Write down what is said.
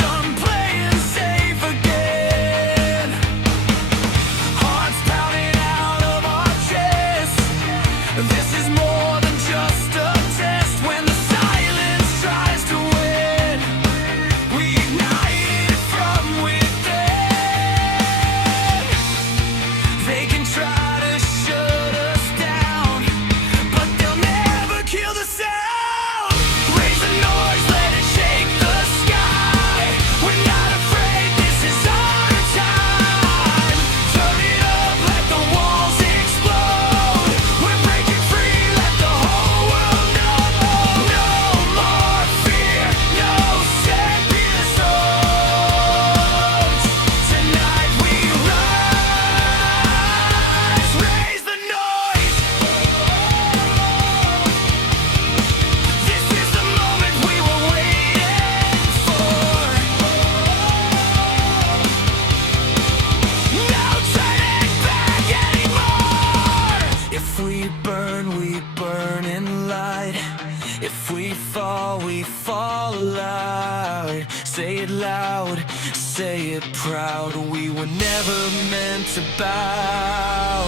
done playing safe again. Hearts pounding out of our chests. This is more than just a test. When the silence tries to win, we ignite it from within. They can try to shut us down, but they'll never kill the sound. Raise the noise, let it shake the sky. We're not afraid, this is our time. Turn it up, let the walls explode. We're breaking free, let the whole world know. No more fear, no second zones. Tonight we rise, raise the noise. This is the moment we were waiting for. No turning back anymore. If we burn in light. If we fall alive. Say it loud, say it proud. We were never meant to bow.